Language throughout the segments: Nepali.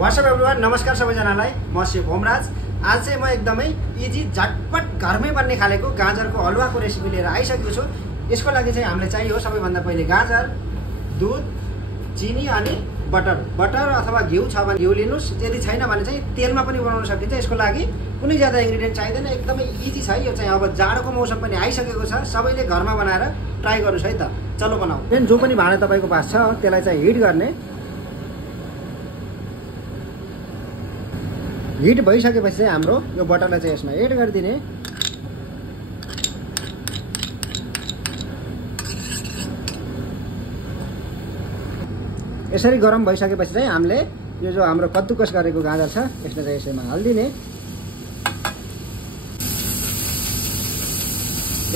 व्हाट्सएप एभ्रिवान, नमस्कार सबैजनालाई। म शेफ होमराज। आज चाहिँ म एकदमै इजी झटपट घरमै बन्ने खालेको गाजरको हलुवाको रेसिपी लिएर आइसकेको छु। यसको लागि चाहिँ हामीलाई चाहियो सबैभन्दा पहिले गाजर, दुध, चिनी अनि बटर अथवा घिउ छ भने घिउ लिनुस्। यदि छैन भने चाहिँ तेलमा पनि बनाउन सकिन्छ। यसको लागि कुनै ज्यादा इन्ग्रेडियन्ट चाहिँदैन, एकदमै इजी छ। यो चाहिँ अब जाडोको मौसम पनि आइसकेको छ, सबैले घरमा बनाएर ट्राई गर्नुस् है त। चलो बनाऊ। जो पनि भाँडा तपाईको पास छ त्यसलाई चाहिँ हिट गर्ने। हिट भइसकेपछि चाहिँ हाम्रो यो बटरलाई चाहिँ यसमा एड गरिदिने। यसरी गरम भइसकेपछि चाहिँ हामीले यो जो हाम्रो कद्दुकस गरेको गाजर छ यसलाई चाहिँ यसैमा हालिदिने।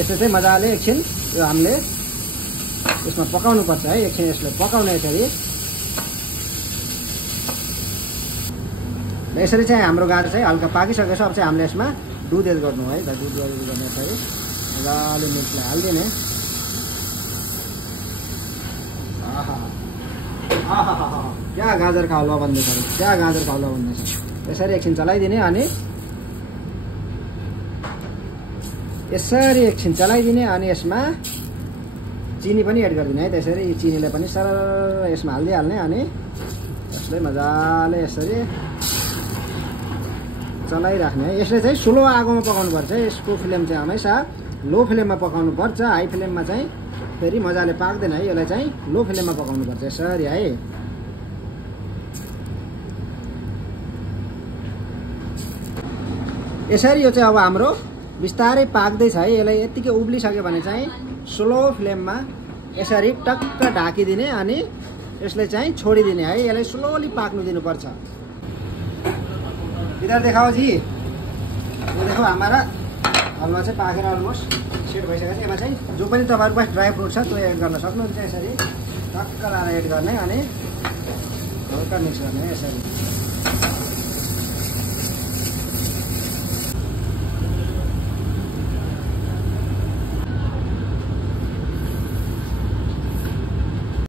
यसले चाहिँ मजाले एकछिन यो हामीले यसमा पकाउनु पर्छ है। एकछिन यसलाई पकाउने यसरी। यसरी चाहिँ हाम्रो गाजर चाहिँ हल्का पाकिसकेछ। अब चाहिँ हामीले यसमा दुध एड गर्नु है। दुध एड गर्ने यसरी मजाले मिर्चलाई हालिदिने। क्या गाजरका हलुवा बन्दैछ, क्या गाजरका हलुवा बन्दैछ। यसरी एकछिन चलाइदिने अनि यसरी एकछिन चलाइदिने अनि यसमा चिनी पनि एड गरिदिने है। त्यसरी चिनीलाई पनि सरर यसमा हालिदिइहाल्ने अनि यसलाई मजाले यसरी चलाइराख्ने है। यसले चाहिँ स्लो आगोमा पकाउनु पर्छ। यसको फ्लेम चाहिँ हमेसा लो फ्लेममा पकाउनु पर्छ। हाई फ्लेममा चाहिँ फेरि मजाले पाक्दैन है। यसलाई चाहिँ लो फ्लेममा पकाउनु पर्छ यसरी है। यसरी यो चाहिँ अब हाम्रो बिस्तारै पाक्दैछ है। यसलाई यतिकै उब्लिसक्यो भने चाहिँ स्लो फ्लेममा यसरी टक्क ढाकिदिने अनि यसलाई चाहिँ छोडिदिने है। यसलाई स्लोली पाक्नु दिनुपर्छ। इधर देखाओ जी, यो देखो हमारा हलुवा चाहिँ पाकेर अलमोस्ट सेट भइसकेको छ। यसमा चाहिँ जो पनि तपाईँहरूको पास ड्राई फ्रुट छ त्यो एड गर्न सक्नुहुन्छ। यसरी टक्क लाएर एड गर्ने अनि हल्का मिक्स गर्ने यसरी।